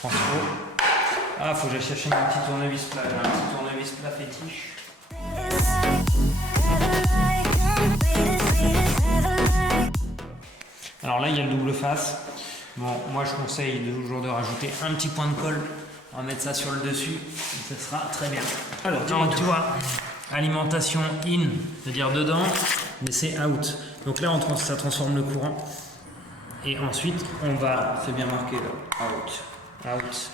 Transfo. Ah, faut que j'aille chercher un petit tournevis plat. J'ai un petit tournevis plat fétiche. Alors là, il y a le double face. Bon, moi je conseille toujours de rajouter un petit point de colle. On va mettre ça sur le dessus. Et ça sera très bien. Alors, tu vois, alimentation in, c'est-à-dire dedans, mais c'est out. Donc là, ça transforme le courant. Et ensuite, on va... C'est bien marqué là. Out. Out.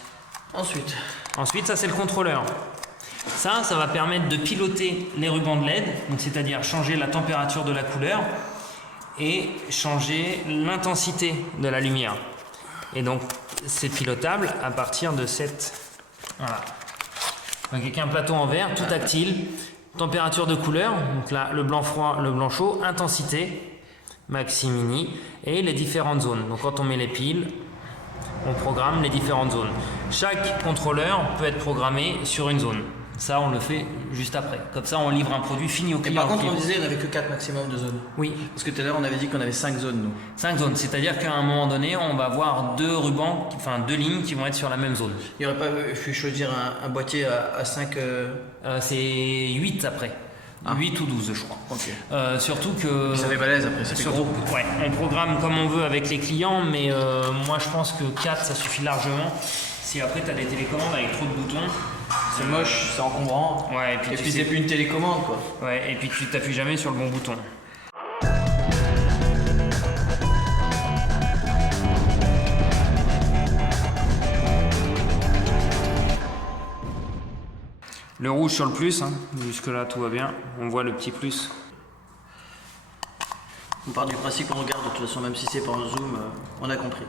Ensuite, ça c'est le contrôleur. Ça va permettre de piloter les rubans de LED, donc c'est-à-dire changer la température de la couleur et changer l'intensité de la lumière. Et donc, c'est pilotable à partir de cette... Voilà. Donc, avec un plateau en verre, tout tactile, température de couleur, donc là, le blanc froid, le blanc chaud, intensité, maxi, mini, et les différentes zones. Donc, quand on met les piles, on programme les différentes zones. Chaque contrôleur peut être programmé sur une zone. Ça, on le fait juste après. Comme ça, on livre un produit fini au client. Et par contre, on disait qu'il n'y en avait que 4 maximum de zones. Oui. Parce que tout à l'heure, on avait dit qu'on avait 5 zones, nous. 5 zones, c'est-à-dire qu'à un moment donné, on va avoir 2 rubans, enfin 2 lignes qui vont être sur la même zone. Il n'y aurait pas pu choisir un boîtier à 5... C'est 8 après. 8 ou 12, je crois. Ok. Surtout que... Ça fait balèze après, ça fait gros. Ouais, on programme comme on veut avec les clients, mais moi je pense que 4, ça suffit largement. Si après tu as des télécommandes avec trop de boutons... C'est moche, c'est encombrant. Ouais, et puis c'est plus une télécommande, quoi. Ouais, et puis tu t'appuies jamais sur le bon bouton. Le rouge sur le plus, hein. Jusque là tout va bien, on voit le petit plus. On part du principe qu'on regarde, de toute façon, même si c'est par un zoom, on a compris.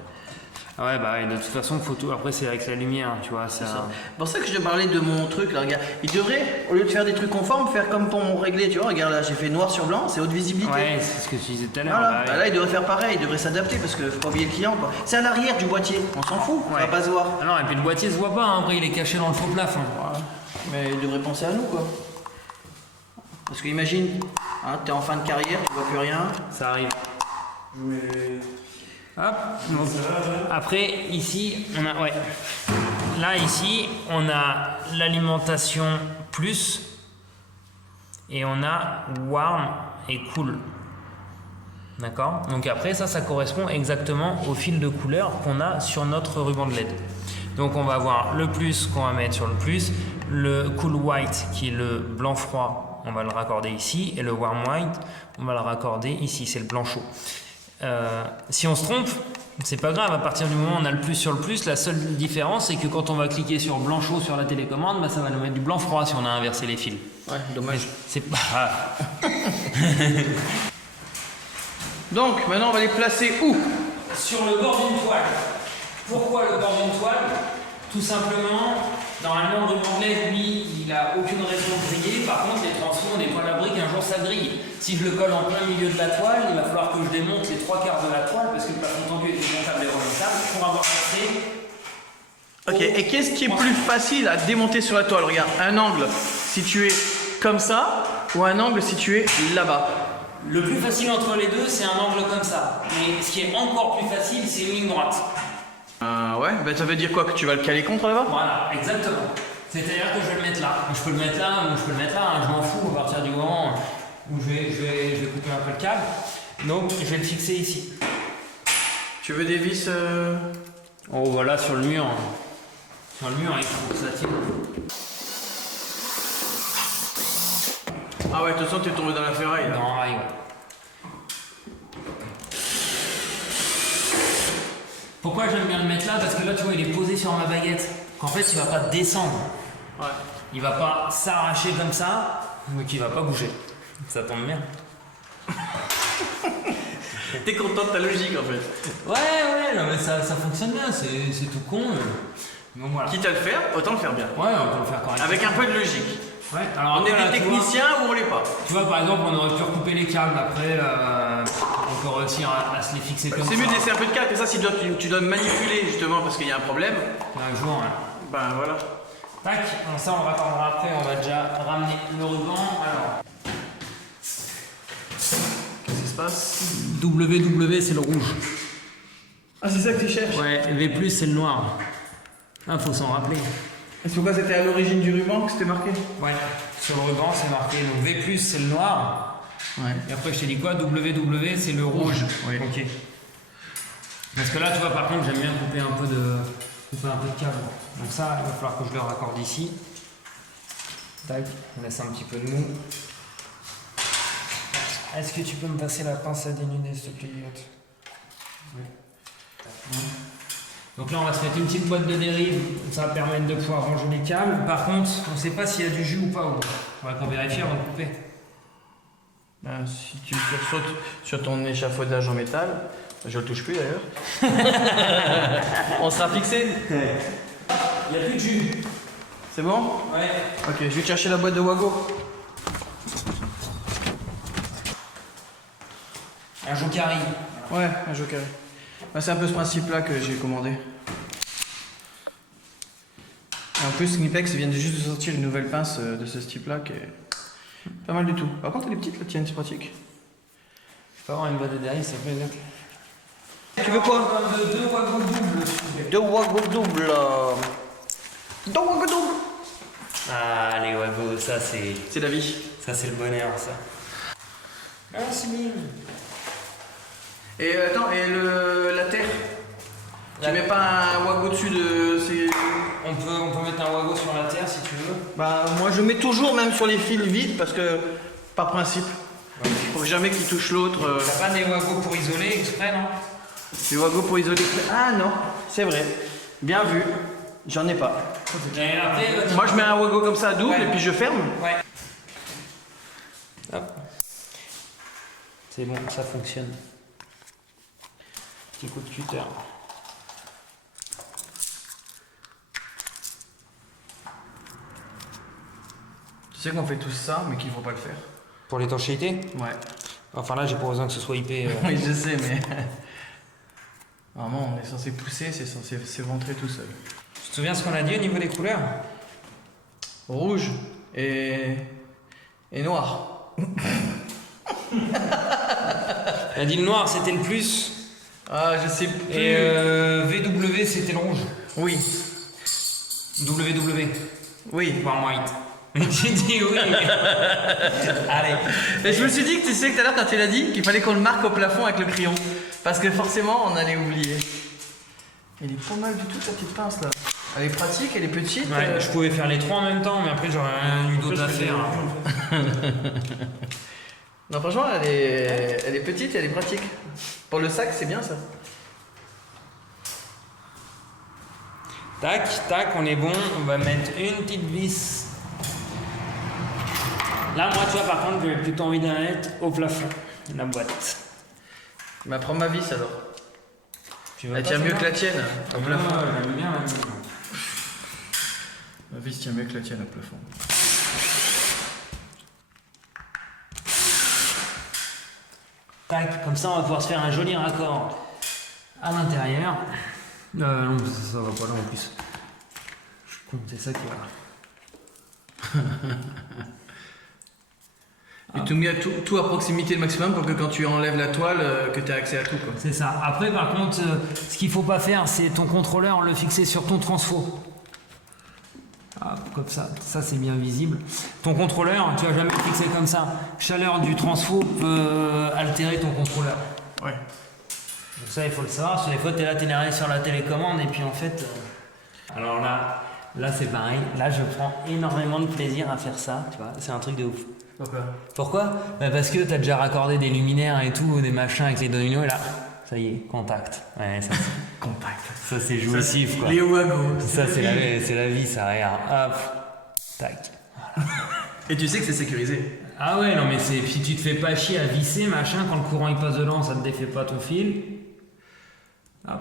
Ah ouais, bah de toute façon, photo, après c'est avec la lumière, tu vois. C'est pour ça que je te parlais de mon truc, là, regarde. Il devrait, au lieu de faire des trucs conformes, faire comme pour mon réglé, tu vois, regarde là, j'ai fait noir sur blanc, c'est haute visibilité. Ouais, c'est ce que tu disais tout à l'heure. Voilà. Bah là, il devrait faire pareil, il devrait s'adapter parce que faut pas oublier le client, quoi. C'est à l'arrière du boîtier, on s'en fout, on va pas se voir. Ah non, et puis le boîtier se voit pas, hein. Après il est caché dans le faux plafond. Voilà. Mais il devrait penser à nous, quoi. Parce que imagine, hein, t'es en fin de carrière, tu vois plus rien. Ça arrive. Hop. Donc, après, ici, on a... Ouais. Là, ici, on a l'alimentation plus et on a warm et cool. D'accord? Donc après, ça correspond exactement au fil de couleur qu'on a sur notre ruban de LED. Donc on va avoir le plus qu'on va mettre sur le plus, le cool white qui est le blanc froid, on va le raccorder ici, et le warm white, on va le raccorder ici, c'est le blanc chaud. Si on se trompe, c'est pas grave, à partir du moment où on a le plus sur le plus, la seule différence c'est que quand on va cliquer sur blanc chaud sur la télécommande, bah, ça va nous mettre du blanc froid si on a inversé les fils. Ouais, dommage. C'est pas... Donc, maintenant on va les placer où? Sur le bord d'une toile. Pourquoi le bord d'une toile? Tout simplement, normalement le ruban de LED, lui, il n'a aucune raison de griller. Par contre, les transfos, on n'est pas à l'abri qu'un jour ça grille. Si je le colle en plein milieu de la toile, il va falloir que je démonte les 3 quarts de la toile parce que le plafond tendu est démontable et remontable pour avoir passé. Ok, et qu'est-ce qui est plus facile à démonter sur la toile? Regarde, un angle situé comme ça ou un angle situé là-bas? Le plus facile entre les deux, c'est un angle comme ça. Mais ce qui est encore plus facile, c'est une ligne droite. Ouais, ben ça veut dire quoi? Que tu vas le caler contre là-bas? Voilà, exactement. C'est-à-dire que je vais le mettre là. Je peux le mettre là ou je peux le mettre là, hein. Je m'en fous à partir du moment où je vais couper un peu le câble. Donc je vais le fixer ici. Tu veux des vis Oh voilà, sur le mur. Sur le mur, il faut que ça tienne. Ah ouais, de toute façon t'es tombé dans la ferraille là. Dans un rail, ouais. Pourquoi j'aime bien le mettre là? Parce que là, tu vois, il est posé sur ma baguette. Qu'en fait, il va pas descendre. Ouais. Il va pas s'arracher comme ça, donc il va pas bouger. Ça tombe bien. T'es content de ta logique en fait. Ouais, non mais ça fonctionne bien, c'est tout con. Donc voilà. Quitte à le faire, autant le faire bien. Ouais, on peut le faire correctement. Avec un peu de logique. Ouais, alors On est voilà, des techniciens ou on l'est pas? Tu vois, par exemple, on aurait pu recouper les câbles après, on peut réussir à se les fixer comme ça. C'est mieux de laisser un peu de câble, et ça si tu dois manipuler justement parce qu'il y a un problème. Un jour, hein. Ben voilà. Tac, donc ça on le raccordera après, on va déjà ramener le ruban. Alors. Qu'est-ce qui se passe? WW c'est le rouge. Ah c'est ça que tu cherches? Ouais, V+, c'est le noir. Ah, faut s'en rappeler. Et pourquoi c'était à l'origine du ruban que c'était marqué? Ouais, sur le ruban c'est marqué. Donc V+, c'est le noir. Ouais. Et après, je t'ai dit quoi? WW, c'est le rouge. Oui. Ok. Parce que là, tu vois, par contre, j'aime bien couper un peu de câble. Donc ça, il va falloir que je le raccorde ici. Tac, on laisse un petit peu de mou. Est-ce que tu peux me passer la pince à dénuder, s'il te plaît, Elliot? Oui. Donc là, on va se mettre une petite boîte de dérive. Ça va permettre de pouvoir ranger les câbles. Par contre, on ne sait pas s'il y a du jus ou pas. On va quand vérifier avant de couper. Si tu sautes sur ton échafaudage en métal, je le touche plus d'ailleurs. On sera fixé. Il n'y a plus de jus. C'est bon? Ouais. Ok, je vais chercher la boîte de Wago. Un Jokari. Ouais, un joker. Bah, c'est un peu ce principe-là que j'ai commandé. Et en plus, Knipex vient juste de sortir une nouvelle pince de ce type-là qui est pas mal du tout. Par contre, elle est petite, la tienne, c'est pratique. Je peux avoir une boîte de dérive, ça peut être. Tu veux quoi? Deux Wago doubles. Deux Wago double. Deux Wago double. Ah, les Wago, ça c'est. C'est la vie. Ça c'est le bonheur, ça. Ah, c'est bien. Et attends, et la terre? Tu mets pas un Wago dessus de. On peut mettre un Wago sur la terre si tu veux. Bah, moi je mets toujours même sur les fils vides parce que. Par principe. Ouais. Faut jamais qu'ils touchent l'autre. T'as pas des Wago pour isoler exprès, non? Des Wago pour isoler. Ah non, c'est vrai. Bien vu. J'en ai pas. Et après, Moi je mets un Wago comme ça à double Ouais. et puis je ferme. Ouais. Hop. C'est bon, ça fonctionne. Petit coup de cutter. Tu sais qu'on fait tout ça, mais qu'il faut pas le faire. Pour l'étanchéité? Ouais. Enfin là, j'ai pas besoin que ce soit IP. Oui, je sais, mais. Normalement, on est censé pousser, c'est censé s'éventrer tout seul. Tu te souviens ce qu'on a dit au niveau des couleurs? Rouge et noir. Elle a dit le noir, c'était le plus. Ah, je sais plus. Et VW, c'était le rouge. Oui. WW. Oui. Warm white. Tu dis oui. Allez. Et je me suis dit que tu sais que tout à l'heure quand tu l'as dit qu'il fallait qu'on le marque au plafond avec le crayon. Parce que forcément on allait oublier. Elle est pas mal du tout ta petite pince là. Elle est pratique, elle est petite. Ouais, je pouvais faire les trois en même temps, mais après j'aurais rien eu d'autre à faire. Non franchement elle est petite et elle est pratique. Pour le sac c'est bien ça. Tac, tac, on est bon. On va mettre une petite vis. Là, moi, tu vois, par contre, j'ai plutôt envie de la mettre au plafond, la boîte. Bah prends ma vis alors. Tu veux Elle pas, tient mieux celle-là? que la tienne au plafond. J'aime bien la mise. Ma vis tient mieux que la tienne au plafond. Tac, comme ça, on va pouvoir se faire un joli raccord à l'intérieur. Non, ça va pas là en plus. Je suis con, c'est ça qui va. Et tout à proximité le maximum pour que quand tu enlèves la toile, que tu aies accès à tout quoi. C'est ça. Après, par contre, ce qu'il faut pas faire, c'est ton contrôleur le fixer sur ton transfo. Ah, comme ça c'est bien visible. Ton contrôleur, tu vas jamais le fixer comme ça. Chaleur du transfo peut altérer ton contrôleur. Ouais. Donc ça, il faut le savoir. Parce que des fois, tu es là, tu es énervé sur la télécommande et puis en fait. Alors là c'est pareil. Là, je prends énormément de plaisir à faire ça. Tu vois, c'est un truc de ouf. Pourquoi? Bah parce que tu as déjà raccordé des luminaires et tout, des machins avec les dominos et là, ça y est, contact. Ouais, ça c'est Contact. ça c'est jouissif quoi. Les Wago. Ça c'est la vie, ça regarde. Hop, tac. Et tu sais que c'est sécurisé. Ah ouais, non mais c'est puis tu te fais pas chier à visser machin quand le courant il passe dedans, ça te défait pas ton fil. Hop.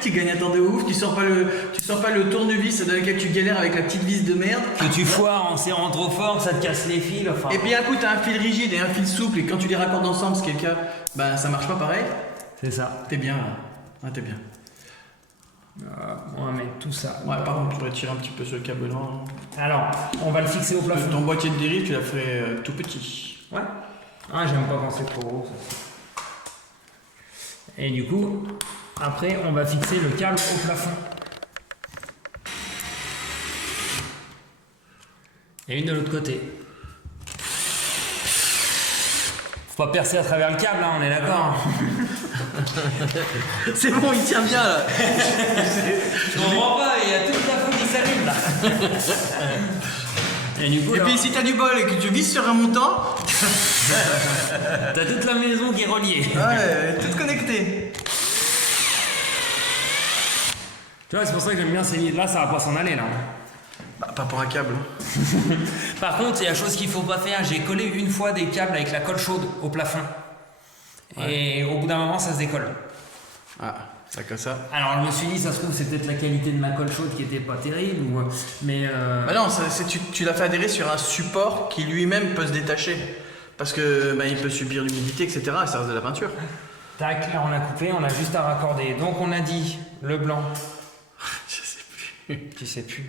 Tu gagnes un temps de ouf, tu sens pas le tournevis dans lequel tu galères avec la petite vis de merde. Que tu foires en serrant trop fort, ça te casse les fils. Enfin. Et puis un coup t'as un fil rigide et un fil souple et quand tu les raccordes ensemble, ce qui est le cas, bah ça marche pas pareil. C'est ça. T'es bien là. Ah t'es bien. On va mettre tout ça. Ouais par contre tu pourrais tirer un petit peu sur le câble là. Alors, on va le fixer au plafond. Ton boîtier de dérive tu l'as fait tout petit. Ouais. Ah j'aime pas quand c'est trop gros ça. Et du coup, Après, on va fixer le câble au plafond. Et une de l'autre côté. Faut pas percer à travers le câble, hein, on est d'accord. C'est bon, il tient bien là. Je comprends pas, il y a tout le plafond qui s'allume là. Et, du coup, et là, puis si t'as du bol et que tu vises sur un montant, t'as toute la maison qui est reliée. ouais, tout connecté. Tu vois, c'est pour ça que j'aime bien ces lits. Là, ça va pas s'en aller là. Bah, pas pour un câble. Par contre, il y a chose qu'il faut pas faire. J'ai collé une fois des câbles avec la colle chaude au plafond. Ouais. Et au bout d'un moment, ça se décolle. Ah, ça comme ça. Alors, je me suis dit, ça se trouve, c'est peut-être la qualité de ma colle chaude qui était pas terrible. Mais bah non, tu l'as fait adhérer sur un support qui lui-même peut se détacher. Parce que bah, il peut subir l'humidité, etc. Et ça reste de la peinture. Tac, là on a coupé, on a juste à raccorder. Donc on a dit le blanc. Je sais plus. Tu sais plus.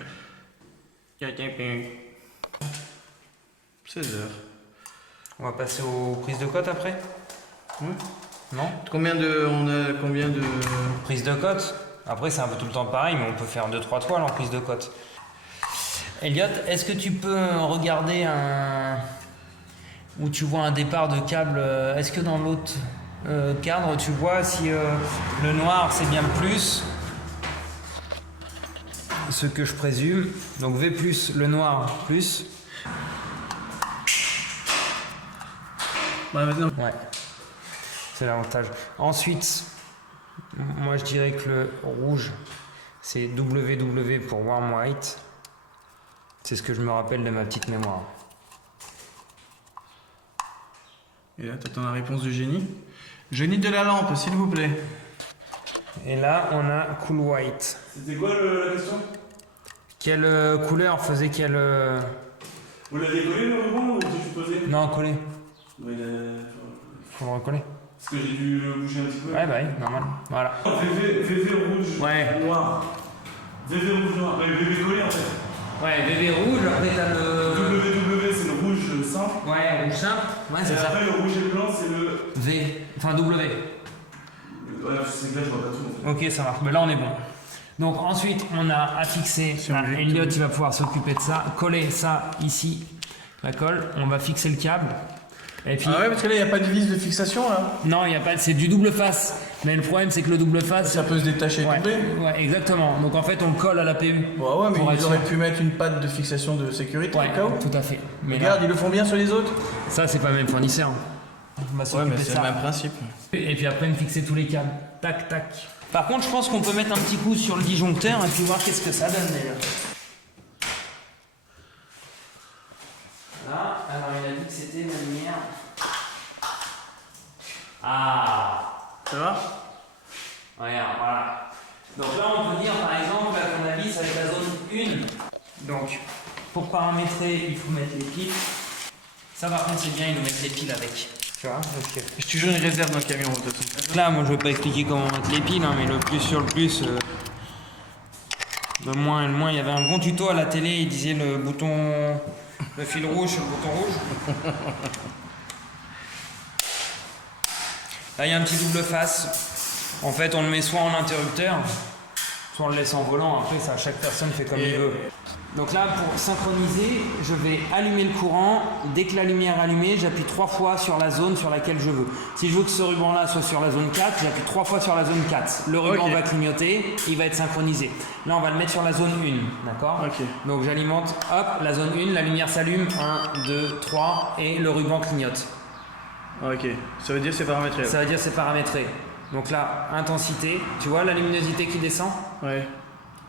16 heures. On va passer aux prises de cote après. Oui. Non? On a combien de... Prise de cote. Après c'est un peu tout le temps pareil, mais on peut faire 2-3 toiles en prise de cote. Elliot, est-ce que tu peux regarder où tu vois un départ de câble? Est-ce que dans l'autre cadre tu vois si le noir c'est bien le plus? Ce que je présume. Donc V plus, le noir plus. Ouais, maintenant. Ouais. C'est l'avantage. Ensuite, moi je dirais que le rouge, c'est WW pour warm white. C'est ce que je me rappelle de ma petite mémoire. Et là, t'attends la réponse du génie. Génie de la lampe, s'il vous plaît. Et là, on a cool white. C'était quoi la question? Quelle couleur faisait quelle... Vous l'aviez collé le ruban ou tu posé? Non, collé. Oui, Faut le recoller. parce que j'ai dû le bouger un petit peu. Ouais, bah oui, normal. Voilà. VV rouge, Ouais. noir. VV rouge noir. Ouais, VV collé en fait. Ouais, VV rouge, après t'as le... WW c'est le rouge simple. Ouais, rouge simple. Ouais, Et c'est ça. après le rouge et blanc c'est le. V. Enfin, W. Ouais, c'est clair, je vois pas tout. En fait. Ok, ça marche. Mais là, on est bon. Donc ensuite, on a à fixer. Là, Elliot, il va pouvoir s'occuper de ça. Coller ça ici, la colle. On va fixer le câble. Et puis, Ah ouais, parce que là, il n'y a pas de vis de fixation là. non, il y a pas. C'est du double face. Mais le problème, c'est que le double face. Ça peut se détacher et Ouais, tomber. ouais, exactement. Donc en fait, on le colle à la PU. Ouais, mais Pour ils être auraient sûr. pu mettre une patte de fixation de sécurité Ouais, au cas où. tout à fait. Mais Regarde, là, ils le font bien sur les autres. ça, c'est pas le même fournisseur. On va Ouais, s'occuper mais de c'est ça. le même principe. Et puis après, me fixer tous les câbles. Tac, tac. Par contre, je pense qu'on peut mettre un petit coup sur le disjoncteur et puis voir qu'est-ce que ça donne déjà. Là, alors il a dit que c'était la lumière. Ah, Ça va? regarde, voilà. Donc là, on peut dire par exemple, à ton avis, ça va être la zone 1. Donc, pour paramétrer, il faut mettre les piles. Ça, par contre, c'est bien, ils nous mettent les piles avec. Tu vois, parce que... J'ai toujours une réserve dans le camion de toute façon. Là, moi je vais pas expliquer comment mettre les piles, hein, mais le plus sur le plus, le moins, il y avait un bon tuto à la télé, il disait le bouton, le fil rouge sur le bouton rouge. Là, il y a un petit double face. En fait, on le met soit en interrupteur, soit on le laisse en volant. Après, ça, chaque personne fait comme il veut. Donc là, pour synchroniser, je vais allumer le courant. Dès que la lumière est allumée, j'appuie 3 fois sur la zone sur laquelle je veux. Si je veux que ce ruban-là soit sur la zone 4, j'appuie 3 fois sur la zone 4. Le ruban va clignoter, il va être synchronisé. Là, on va le mettre sur la zone 1, d'accord? Ok. Donc j'alimente, hop, la zone 1, la lumière s'allume, 1, 2, 3, et le ruban clignote. Ok, ça veut dire c'est paramétré. Ça veut dire c'est paramétré. Donc là, intensité, tu vois la luminosité qui descend? Ouais.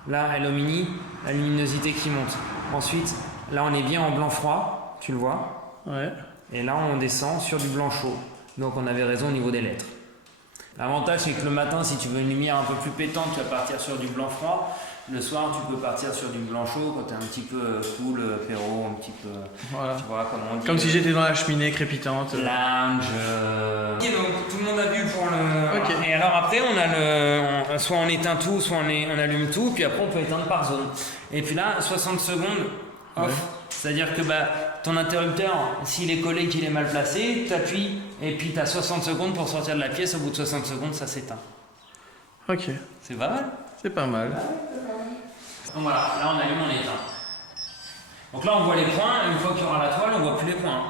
Là, elle mini, la luminosité qui monte. Ensuite, là, on est bien en blanc froid, tu le vois. Ouais. Et là, on descend sur du blanc chaud. Donc, on avait raison au niveau des lettres. L'avantage, c'est que le matin, si tu veux une lumière un peu plus pétante, tu vas partir sur du blanc froid. Le soir, tu peux partir sur du blanc chaud quand tu es un petit peu cool, apéro, un petit peu. Voilà. Tu vois, comment on dit. Comme si j'étais dans la cheminée crépitante. Lounge. Ok, donc tout le monde a vu pour le. Ok. Et alors après, on a le. Soit on éteint tout, soit on allume tout, puis après on peut éteindre par zone. Et puis là, 60 secondes off. Ouais. C'est-à-dire que ton interrupteur, s'il est collé, qu'il est mal placé, tu appuies, et puis tu as 60 secondes pour sortir de la pièce. Au bout de 60 secondes, ça s'éteint. Ok. C'est pas mal. C'est pas mal. Donc voilà, là on allume, on éteint. Donc là on voit les points, une fois qu'il y aura la toile, on voit plus les points.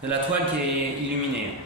C'est la toile qui est illuminée.